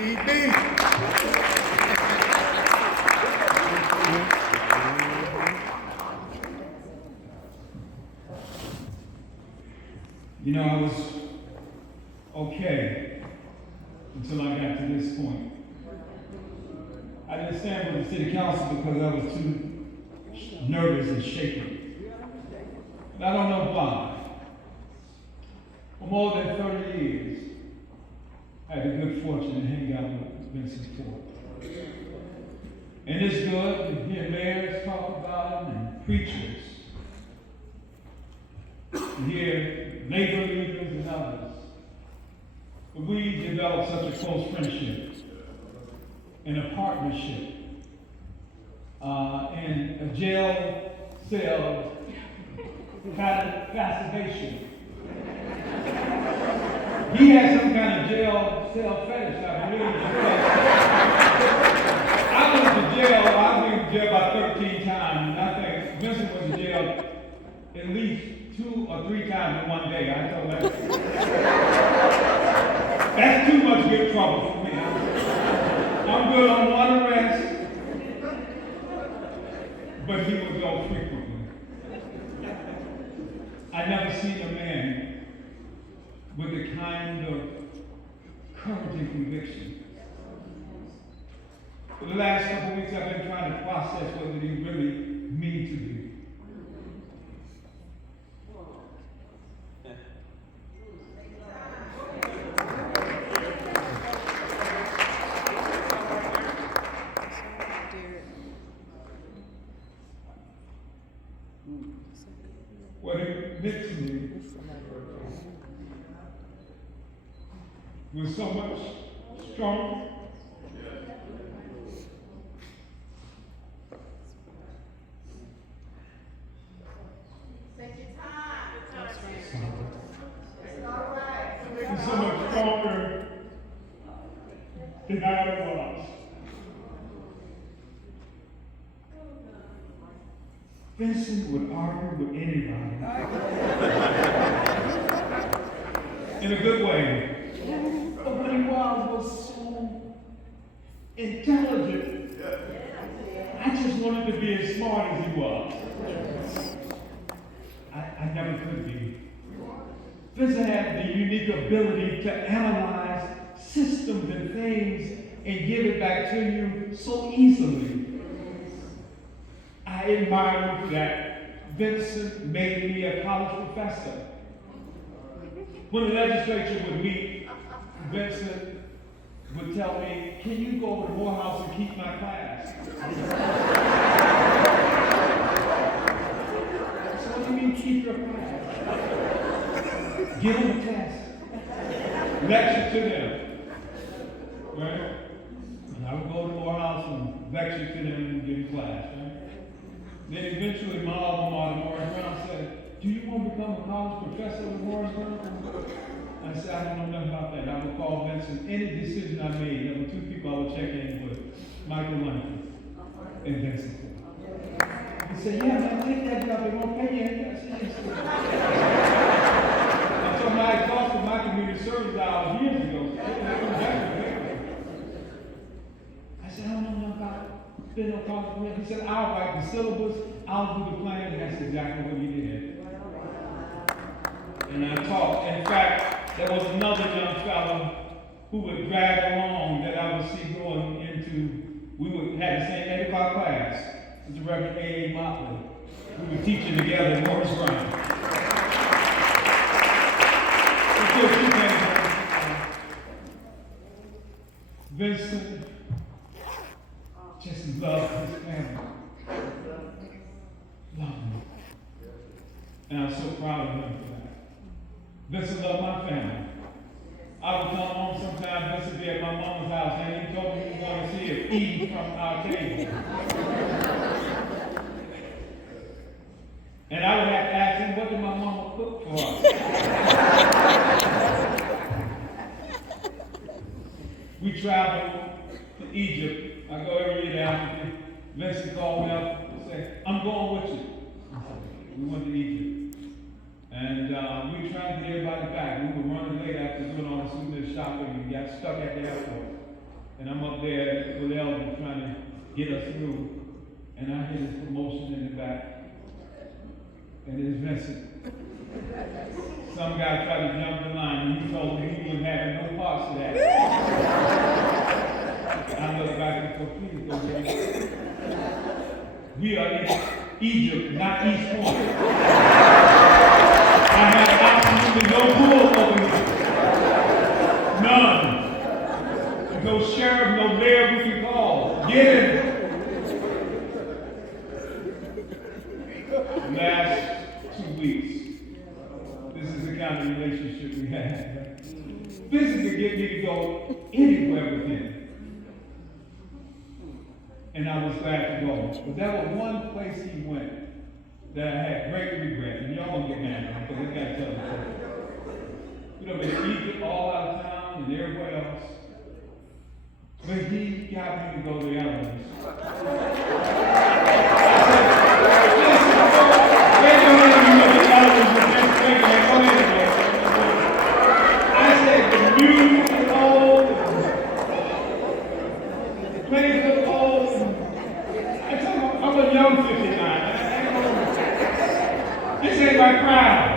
You know, I was okay until I got to this point. I didn't stand with the city council because I was too nervous and shaky. And I don't know why. For more than 30 years, I had the good fortune to hang out with Vincent Ford. And it's good to hear mayors talk about him and preachers, to hear labor leaders and others. But we developed such a close friendship and a partnership in a jail cell fascination. He had some kind of jail cell fetish, I believe. I went to jail, I went to jail about 13 times, and I think Vincent went to jail at least 2 or 3 times in one day. I told that. That's too much good trouble for me. I'm good on one arrest, but he would go frequently. I never seen a man with the kind of courage and conviction. For the last couple of weeks, I've been trying to process what did he really mean to me. What it meant to me was so much stronger. It's so much stronger than I ever was. Vincent would argue with anybody. In a good way. But what he was so intelligent. I just wanted to be as smart as he was. I never could be. Vincent had the unique ability to analyze systems and things and give it back to you so easily. I admired that Vincent made me a college professor. When the legislature would meet, Vincent would tell me, "Can you go to Morehouse and keep my class?" So what do you mean keep your class? Give them a test. Lecture to them. Right? And I would go to Morehouse and lecture to them and give class, right? Then eventually my alma mater, Morris Brown, said, "Do you want to become a college professor with Morris Brown?" I said, "I don't know nothing about that. I would call Vincent. Any decision I made, there were 2 people I would check in with, Michael Langford and Vincent." He said, "Yeah, man, take that job. They won't pay you." I told him I exhausted my community service hours years ago. I said, "I don't know nothing about it. No college for me." He said, "I'll write the syllabus, I'll do the plan," and that's exactly what he did. And I taught. In fact, there was another young fellow who would drag along that I would see going into, we would have the same 8 o'clock class. It was the Reverend A.A. Motley. We were teaching together at Morris Brown. Vincent just loved his family. Loved me. And I'm so proud of him for that. Vincent loved my family. I would come home sometimes, Vincent would be at my mama's house, and he told me he was going to see us eating from our table. And I would have to ask him, what did my mama cook for us? We traveled to Egypt. I go every year down. Vincent called me up and said, "I'm going with you." We went to Egypt. And we were trying to get everybody back. We were running late after doing all the souvenir shopping and got stuck at the airport. And I'm up there with Elvin trying to get us through. And I hear this commotion in the back. And it's Vincent. Some guy tried to jump the line and he told me he wouldn't have no parts of that. I look back and go, please go there. We are in Egypt, not East Point. I have absolutely no pull over here. None. No sheriff, no mayor we can call. Get him. Last 2 weeks, this is the kind of relationship we have. This is to get me to go anywhere with him. And I was glad to go. But there was one place he went that I had great regret. And y'all gonna get mad at me because I gotta tell the truth. You know, been Egypt all out of town and everywhere else. But he got me to go to the elements. I said the music is old, the place is old. I tell you, I'm a young 59. This ain't my crowd.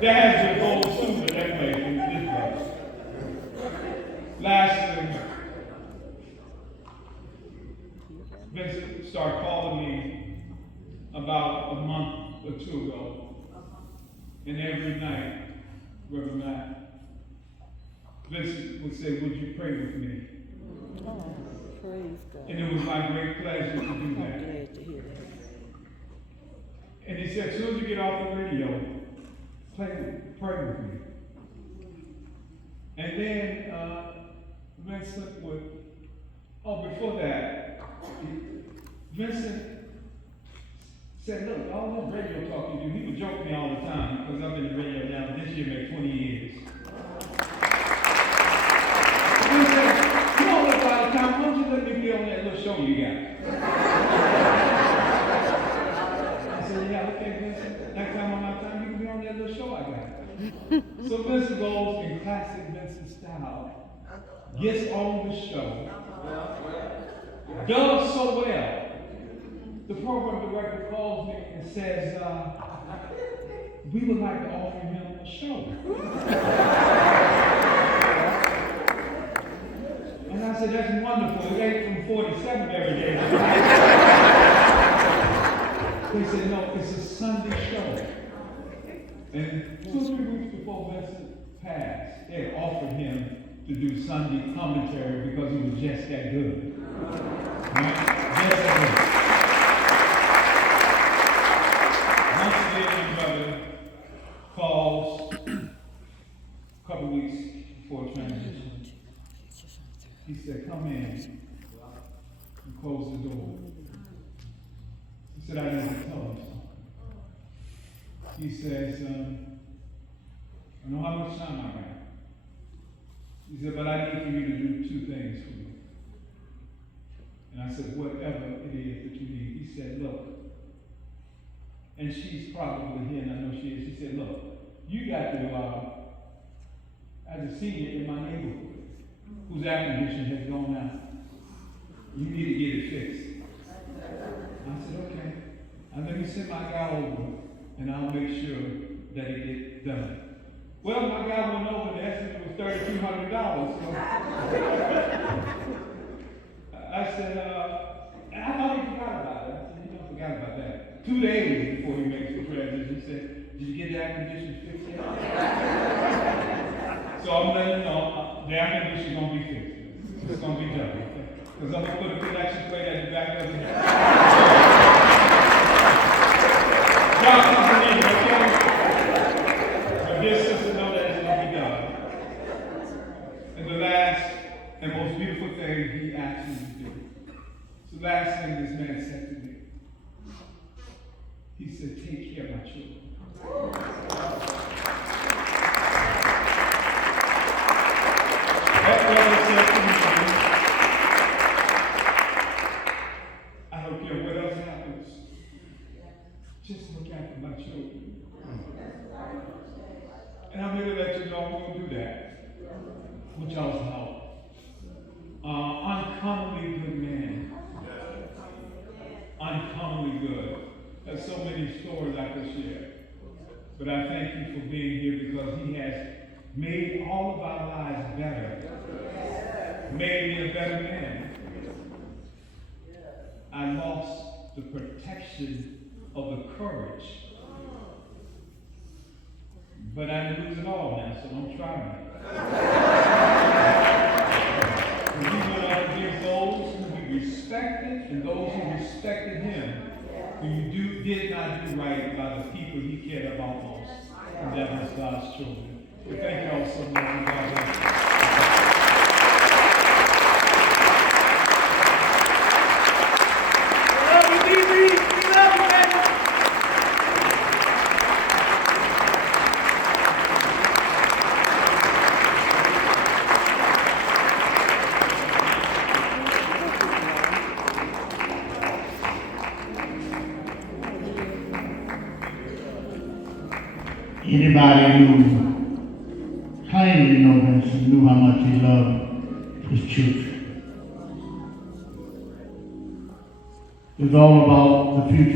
There has been gold suit at that place in this place. Lastly, Vincent started calling me about a month or two ago. And every night, Reverend Matt, Vincent would say, would you pray with me? Oh, praise God. And it was my great pleasure to do I'm that. glad to hear that. And he said, as soon as you get off the radio, pray with me. And then Vincent would, before that, Vincent said, look, all this radio talk you do, he would joke me all the time because I've been in radio now, this year makes 20 years. He said, you don't look all the time, why don't you let me be on that little show you got? I said, yeah, okay, Vincent, next time I'm out of time, you can be on that little show I got. So Vincent goes in classic Vincent style, gets on the show, does so well. The program director calls me and says, we would like to offer him a show. And I said, that's wonderful. It ain't from 47 every day. They said, no, it's a Sunday show. And 2 or 3 weeks before Vincent passed, they had offered him to do Sunday commentary because he was just that good. Right? Just that good. Once again, my brother calls a couple weeks before transition. He said, come in and close the door. He said, I need to tell you something. He says, I know how much time I got. He said, but I need for you to do 2 things for me. And I said, whatever it is that you need. He said, look, and she's probably here, and I know she is. She said, look, you got to, as a senior in my neighborhood, whose air conditioning has gone out, you need to get it fixed. I said, okay. And let me send my guy over, and I'll make sure that it gets done. Well, my guy went over, the estimate was $3,200. So I said, and I thought he forgot about it. I said, you don't forgot about that. 2 days before he makes the transition, he said, did you get the air conditioning fixed yet? So I'm letting you know, the air conditioning is going to be fixed. It's going to be done. Because I'm going to put a connection plate at the back of it. God is the name, okay? But dear sister, know that it's going to be done. And the last and most beautiful thing he asked me to do. So the last thing this man said to me, he said, take care of my children. That brother said to me, I don't care what else happens. Just look after my children. And I'm here to let you know I'm going to do that. with y'all's help. Uncommonly good man. Uncommonly good. There's so many stories I could share. But I thank you for being here because he has made all of our lives better. Made me a better man. I lost the protection of the courage. But I didn't lose it all now, so don't try me. When he went up against those who he respected and those who respected him, who did not do right by the people he cared about most. And that was God's children. So thank you all so much. And God bless you. We love you, DB. We love you, man. Anybody who claimed to know Vincent knew how much he loved his children. It was all about the future.